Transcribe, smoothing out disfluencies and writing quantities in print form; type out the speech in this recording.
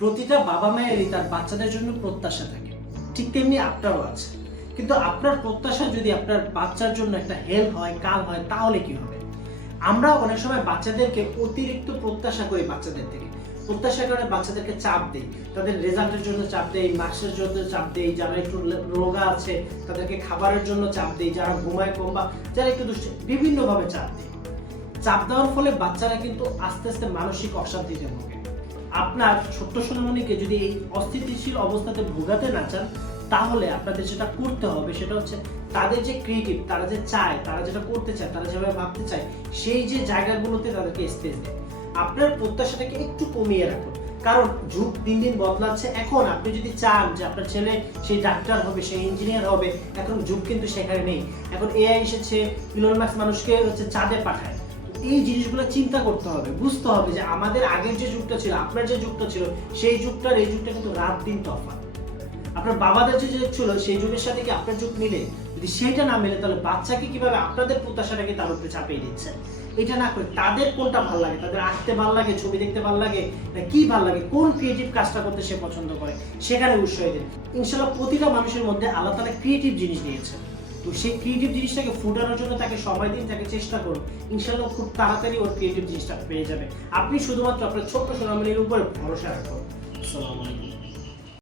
প্রতিটা বাবা মায়েরই তার বাচ্চাদের জন্য প্রত্যাশা থাকে, ঠিক তেমনি আপনারও আছে। কিন্তু আপনার প্রত্যাশা যদি আপনার বাচ্চার জন্য একটা হেল্প হয়, কাল হয়, তাহলে কি হবে? আমরা অনেক সময় বাচ্চাদেরকে অতিরিক্ত প্রত্যাশা করি, বাচ্চাদের থেকে প্রত্যাশা করে বাচ্চাদেরকে চাপ দেই, তাদের রেজাল্টের জন্য চাপ দেই, মার্কসের জন্য চাপ দেই, যারা একটু রোগা আছে তাদেরকে খাবারের জন্য চাপ দেই, যারা ঘুমায় কম বা যারা একটু দুষ্ট, বিভিন্নভাবে চাপ দেই। চাপ দেওয়ার ফলে বাচ্চারা কিন্তু আস্তে আস্তে মানসিক অশান্তিতে ভোগে। আপনার ছোট্ট সোনামণিকে যদি এই অস্থিতিশীল অবস্থাতে ভোগাতে না চান, তাহলে আপনাদের যেটা করতে হবে সেটা হচ্ছে তাদের যে ক্রিয়েটিভ, তারা যে চায়, তারা যেটা করতে চায়, তারা যেভাবে ভাবতে চায়, সেই যে জায়গাগুলোতে তাদেরকে স্পেস দেয়। আপনার প্রত্যাশাটাকে একটু কমিয়ে রাখুন, কারণ যুগ দিন দিন বদলাচ্ছে। এখন আপনি যদি চান যে আপনার ছেলে সেই ডাক্তার হবে, সেই ইঞ্জিনিয়ার হবে, এখন যুগ কিন্তু সেখানে নেই। এখন এআই এসেছে, ইলন মাস্ক মানুষকে চাঁদে পাঠায়। এই জিনিসগুলো চিন্তা করতে হবে, বুঝতে হবে যে আমাদের আগের যে যুগটা ছিল, আপনার যে যুগটা ছিল, সেই যুগটার এই যুগটা কিন্তু রাত দিন তফাৎ। আপনার বাবাদের যে যুগ ছিল সেই যুগের সাথে কি আপনার যুগ মিলে? যদি সেটা না মিলে, তাহলে বাচ্চাকে কিভাবে আপনাদের প্রত্যাশাটাকে তার উপরে চাপিয়ে দিচ্ছেন? এটা না করে তাদের কোনটা ভালো লাগে, তাদের আঁকতে ভালো লাগে, ছবি দেখতে ভালো লাগে, না কি ভালো লাগে, কোন ক্রিয়েটিভ কাজটা করতে সে পছন্দ করে, সেখানে উৎসাহ দিন। ইনশাআল্লাহ প্রতিটা মানুষের মধ্যে আল্লাহ তাআলা ক্রিয়েটিভ জিনিস দিয়েছেন, তো সেই ক্রিয়েটিভ জিনিসটাকে ফুটানোর জন্য তাকে সময় দিন, তাকে চেষ্টা করুন। ইনশাআল্লাহ খুব তাড়াতাড়ি ওর ক্রিয়েটিভ জিনিসটা পেয়ে যাবে। আপনি শুধুমাত্র আপনার ছোট্ট সোনামণির উপর ভরসা রাখুন। আসসালামু আলাইকুম।